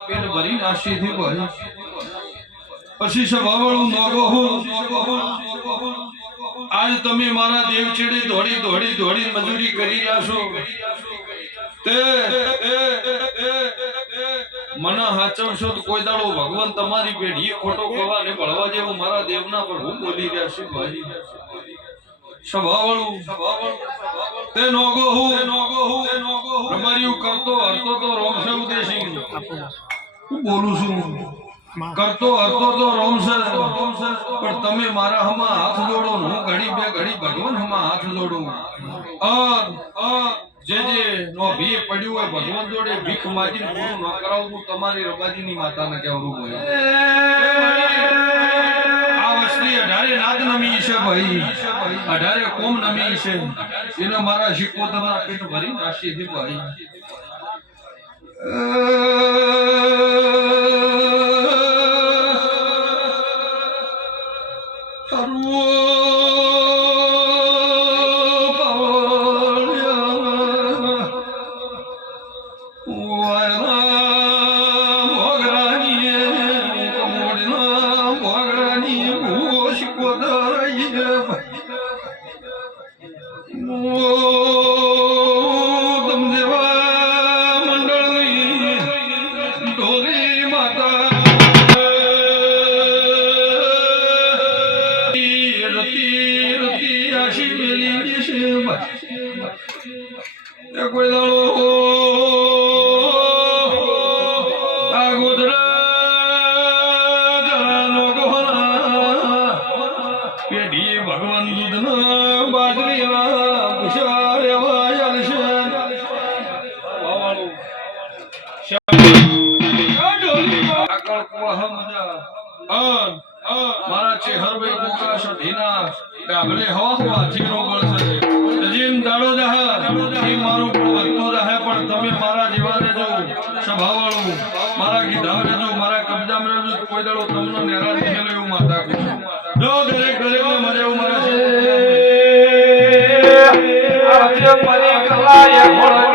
પેટ ભરી નાશી થી ભાઈ પછી સભાવાળું નોગો હું આજ તમે મારા દેવ છેડે દોડી દોડી દોડી મજૂરી કરી રહ્યા છો તે મને હાચવશો તો કોઈ દાડો ભગવાન તમારી પેઢીએ ખોટો કવા ને બળવા જેવું મારા દેવના પર હું બોલી રહ્યા છું ભાઈ સભાવાળું તે નોગો હું રબારીઓ કરતો હરતો તો રોમ છે ઉદેશી હું બોલું છું કરતો હરતો તો રોમ છે પણ તમે મારા હમા હાથ જોડો હું ઘડી બે ઘડી ભગવાન હમા હાથ જોડું જે નો ભી પડ્યું હોય ભગવાન જોડે ભીખ માગીને પૂરું ન કરાવવું તમારી રબાજીની માતાને કહેવું હોય આ વસ્તી 18 નાદ નમી છે ભાઈ 18 કોમ નમી છે એને મારા શિકોતરના પેટ ભરી નાશી થી ભાઈ ભગવાન દૂધ બાજરી મારા ચેહર ભાઈ પ્રકાશ ધીના કાબલે હવા હવા જીનો બળસે જીમ દાડો જહા ઈ મારું ભક્તો રહે પણ તમે મારા જીવા દેજો સ્વભાવવાળું મારા ગીધા દેજો મારા કબજામાં રહેજો કોઈ દાડો તમને નેરા નહીં એવું માતા કહું જો દરેક દરેકને મરે એવું મારા છે આજે મરી કલાય ઘોડા